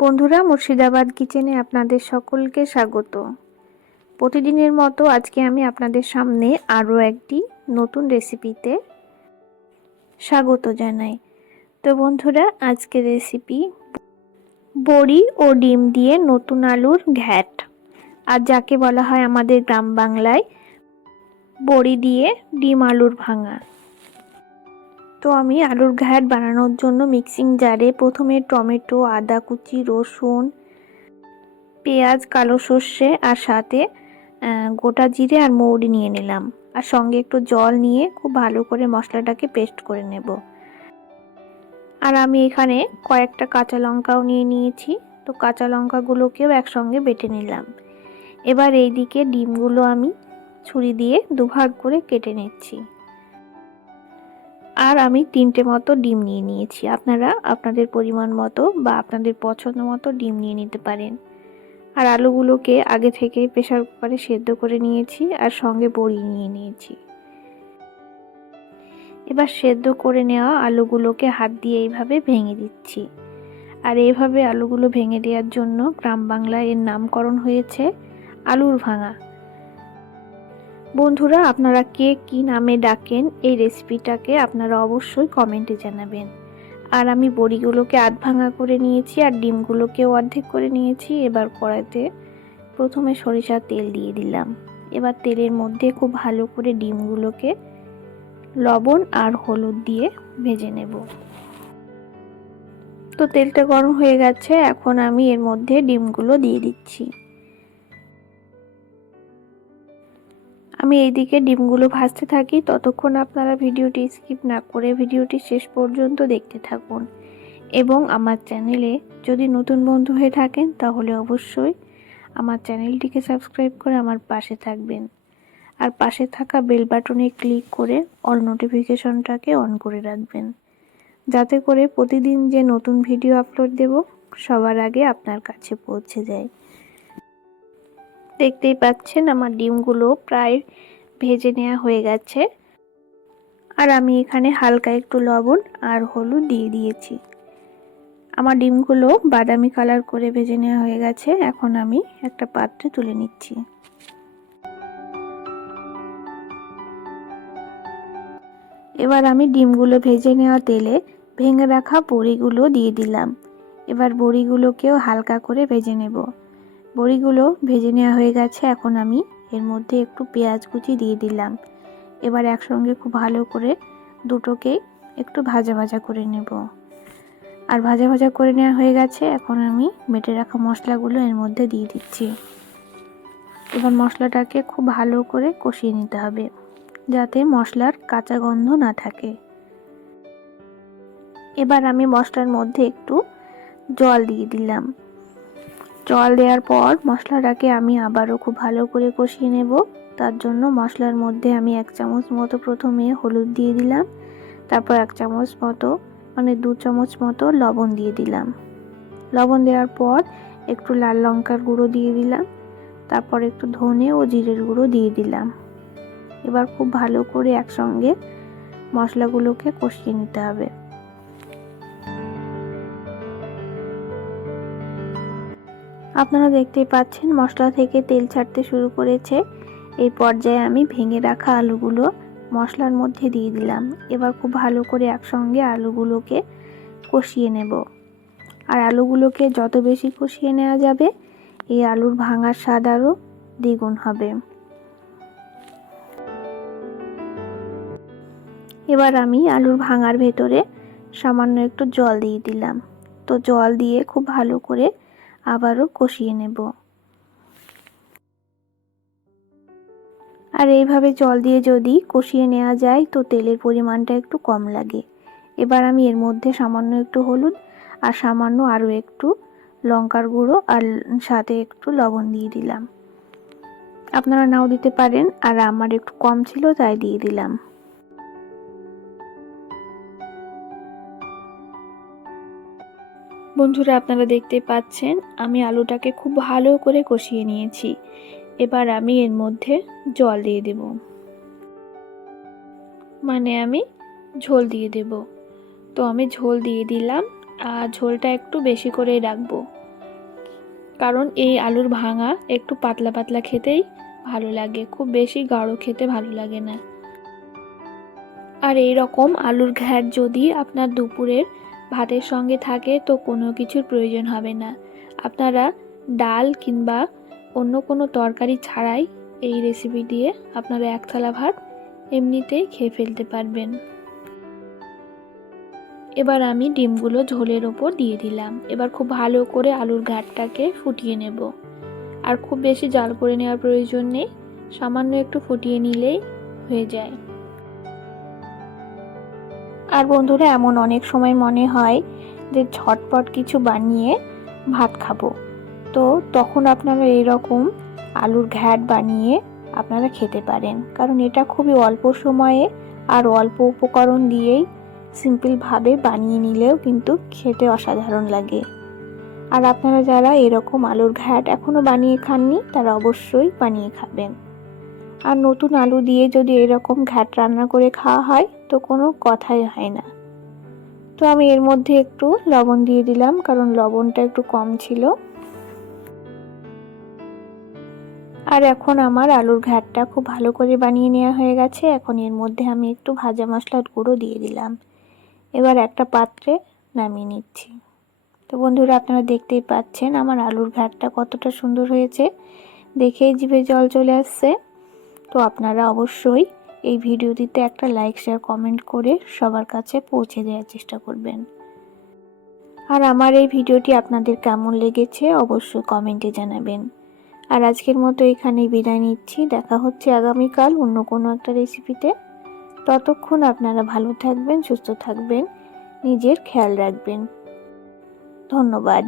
বন্ধুরা, মুর্শিদাবাদ কিচেনে আপনাদের সকলকে স্বাগত। প্রতিদিনের মতো আজকে আমি আপনাদের সামনে আরও একটি নতুন রেসিপিতে স্বাগত জানাই। তো বন্ধুরা আজকে রেসিপি বড়ি ও ডিম দিয়ে নতুন আলুর ঘ্যাট। আর যাকে বলা হয় আমাদের গ্রাম বাংলায় বড়ি দিয়ে ডিম আলুর ভাঙা। তো আমি আলুর ঘ্যাট বানানোর জন্য মিক্সিং জারে প্রথমে টমেটো, আদা কুচি, রসুন, পেঁয়াজ, কালো সর্ষে আর সাথে গোটা জিরে আর মৌরি নিয়ে নিলাম। আর সঙ্গে একটু জল নিয়ে খুব ভালো করে মশলাটাকে পেস্ট করে নেব। আর আমি এখানে কয়েকটা কাঁচা লঙ্কাও নিয়ে নিয়েছি। তো কাঁচা লঙ্কাগুলোকেও একসঙ্গে বেটে নিলাম। এবার এই দিকে ডিমগুলো আমি ছুরি দিয়ে দুভাগ করে কেটে নিচ্ছি। আর আমি তিনটে মতো ডিম নিয়ে নিয়েছি। আপনারা আপনাদের পরিমাণ মতো বা আপনাদের পছন্দ মতো ডিম নিয়ে নিতে পারেন। আর আলুগুলোকে আগে থেকেই প্রেশার কুকারে সেদ্ধ করে নিয়েছি আর সঙ্গে বড়ি নিয়ে নিয়েছি। এবার সেদ্ধ করে নেওয়া আলুগুলোকে হাত দিয়ে এইভাবে ভেঙে দিচ্ছি। আর এইভাবে আলুগুলো ভেঙে দেওয়ার জন্য গ্রাম বাংলায় এর নামকরণ হয়েছে আলুর ভাঙা। বন্ধুরা, আপনারা কে কি নামে ডাকেন এই রেসিপিটাকে আপনারা অবশ্যই কমেন্টে জানাবেন। আর আমি বড়িগুলোকে আধ ভাঙা করে নিয়েছি আর ডিমগুলোকেও অর্ধেক করে নিয়েছি। এবার কড়াইতে প্রথমে সরিষার তেল দিয়ে দিলাম। এবার তেলের মধ্যে খুব ভালো করে ডিমগুলোকে লবণ আর হলুদ দিয়ে ভেজে নেব। তো তেলটা গরম হয়ে গেছে, এখন আমি এর মধ্যে ডিমগুলো দিয়ে দিচ্ছি। আমি এইদিকে ডিমগুলো ভাজতে থাকি। ততক্ষণ আপনারা ভিডিওটি স্কিপ না করে ভিডিওটি শেষ পর্যন্ত দেখতে থাকুন। এবং আমার চ্যানেলে যদি নতুন বন্ধু হয়ে থাকেন, তাহলে অবশ্যই আমার চ্যানেলটিকে সাবস্ক্রাইব করে আমার পাশে থাকবেন। আর পাশে থাকা বেল বাটনে ক্লিক করে অল নোটিফিকেশনটাকে অন করে রাখবেন। যাতে করে প্রতিদিন যে নতুন ভিডিও আপলোড দেব, সবার আগে আপনার কাছে পৌঁছে যায়। দেখতেই পাচ্ছেন আমার ডিমগুলো প্রায় ভেজে নেওয়া হয়ে গেছে। আর আমি এখানে হালকা একটু লবণ আর হলুদ দিয়ে দিয়েছি। আমার ডিমগুলো বাদামি কালার করে ভেজে নেওয়া হয়ে গেছে। এখন আমি একটা পাত্রে তুলে নিচ্ছি। এবার আমি ডিমগুলো ভেজে নেওয়া তেলে ভেঙে রাখা বড়িগুলো দিয়ে দিলাম। এবার বড়িগুলোকেও হালকা করে ভেজে নেব। বড়িগুলো ভেজে নেওয়া হয়ে গেছে, এখন আমি এর মধ্যে একটু পেঁয়াজ কুচি দিয়ে দিলাম। এবার একসঙ্গে খুব ভালো করে দুটোকে একটু ভাজা ভাজা করে নেব। আর ভাজা ভাজা করে নেওয়া হয়ে গেছে, এখন আমি বেটে রাখা মশলাগুলো এর মধ্যে দিয়ে দিচ্ছি। এবার মশলাটাকে খুব ভালো করে কষিয়ে নিতে হবে, যাতে মশলার কাঁচা গন্ধ না থাকে। এবার আমি মশলার মধ্যে একটু জল দিয়ে দিলাম। জল দেওয়ার পর মশলাটাকে আমি আবারও খুব ভালো করে কষিয়ে নেব। তার জন্য মশলার মধ্যে আমি এক চামচ মতো প্রথমে হলুদ দিয়ে দিলাম, তারপর এক চামচ মতো মানে দু চামচ মতো লবণ দিয়ে দিলাম। লবণ দেওয়ার পর একটু লাল লঙ্কার গুঁড়ো দিয়ে দিলাম, তারপর একটু ধনে ও জিরের গুঁড়ো দিয়ে দিলাম। এবার খুব ভালো করে একসঙ্গে মশলাগুলোকে কষিয়ে নিতে হবে। আপনারা দেখতেই পাচ্ছেন মশলা থেকে তেল ছাড়তে শুরু করেছে। এই পর্যায়ে আমি ভেঙে রাখা আলুগুলো মশলার মধ্যে দিয়ে দিলাম। এবার খুব ভালো করে একসঙ্গে আলুগুলোকে কষিয়ে নেব। আর আলুগুলোকে যত বেশি কষিয়ে নেওয়া যাবে, এই আলুর ভাঙার স্বাদ আরও দ্বিগুণ হবে। এবার আমি আলুর ভাঙার ভেতরে সামান্য একটু জল দিয়ে দিলাম। তো জল দিয়ে খুব ভালো করে আবারও কষিয়ে নেব। আর এইভাবে জল দিয়ে যদি কষিয়ে নেওয়া যায়, তো তেলের পরিমাণটা একটু কম লাগে। এবার আমি এর মধ্যে সামান্য একটু হলুদ আর সামান্য আরও একটু লঙ্কার গুঁড়ো আর সাথে একটু লবণ দিয়ে দিলাম। আপনারা নাও দিতে পারেন, আর আমার একটু কম ছিল তাই দিয়ে দিলাম। বন্ধুরা আপনারা দেখতে পাচ্ছেন, আমি আলুটাকে খুব ভালো করে কষিয়ে নিয়েছি। এবার আমি এর মধ্যে জল দিয়ে দেব। মানে আমি ঝোল দিয়ে দেব। তো আমি ঝোল দিয়ে দিলাম, আর ঝোলটা একটু বেশি করে রাখব। কারণ এই আলুর ভাঙা একটু পাতলা পাতলা খেতেই ভালো লাগে, খুব বেশি গাঢ় খেতে ভালো লাগে না। আর এই রকম আলুর ঘ্যাট যদি আপনার দুপুরের ভাতের সঙ্গে থাকে তো কোনো কিছুর প্রয়োজন হবে না। আপনারা ডাল কিংবা অন্য কোনো তরকারি ছাড়াই এই রেসিপি দিয়ে আপনারা এক থালা ভাত এমনিতেই খেয়ে ফেলতে পারবেন। এবার আমি ডিমগুলো ঝোলের ওপর দিয়ে দিলাম। এবার খুব ভালো করে আলুর ঘাটটাকে ফুটিয়ে নেব। আর খুব বেশি জাল করে নেওয়ার প্রয়োজন নেই, সামান্য একটু ফুটিয়ে নিলেই হয়ে যায়। আর বন্ধুরা, এমন অনেক সময় মনে হয় যে ঝটপট কিছু বানিয়ে ভাত খাব। তো তখন আপনারা এরকম আলুর ঘ্যাট বানিয়ে আপনারা খেতে পারেন। কারণ এটা খুবই অল্প সময়ে আর অল্প উপকরণ দিয়েই সিম্পলভাবে বানিয়ে নিলেও কিন্তু খেতে অসাধারণ লাগে। আর আপনারা যারা এরকম আলুর ঘ্যাট এখনও বানিয়ে খাননি, তারা অবশ্যই বানিয়ে খাবেন। আর নতুন আলু দিয়ে যদি এরকম ঘ্যাট রান্না করে খাওয়া হয়, তো কোনো কথাই হয় না। তো আমি এর মধ্যে একটু লবণ দিয়ে দিলাম, কারণ লবণটা একটু কম ছিল। আর এখন আমার আলুর ঘ্যাটটা খুব ভালো করে বানিয়ে নেওয়া হয়ে গেছে। এখন এর মধ্যে আমি একটু ভাজা মশলার গুঁড়ো দিয়ে দিলাম। এবার একটা পাত্রে নামিয়ে নিচ্ছি। তো বন্ধুরা, আপনারা দেখতেই পাচ্ছেন আমার আলুর ঘাটটা কতটা সুন্দর হয়েছে। দেখেই জিভে জল চলে আসছে। তো আপনারা অবশ্যই এই ভিডিওটিতে একটা লাইক শেয়ার কমেন্ট করে সবার কাছে পৌঁছে দেওয়ার চেষ্টা করবেন। আর আমার এই ভিডিওটি আপনাদের কেমন লেগেছে অবশ্যই কমেন্টে জানাবেন। আর আজকের মতো এখানেই বিদায় নিচ্ছি। দেখা হচ্ছে আগামীকাল অন্য কোনো একটা রেসিপিতে ততক্ষণ আপনারা ভালো থাকবেন, সুস্থ থাকবেন, নিজের খেয়াল রাখবেন। ধন্যবাদ।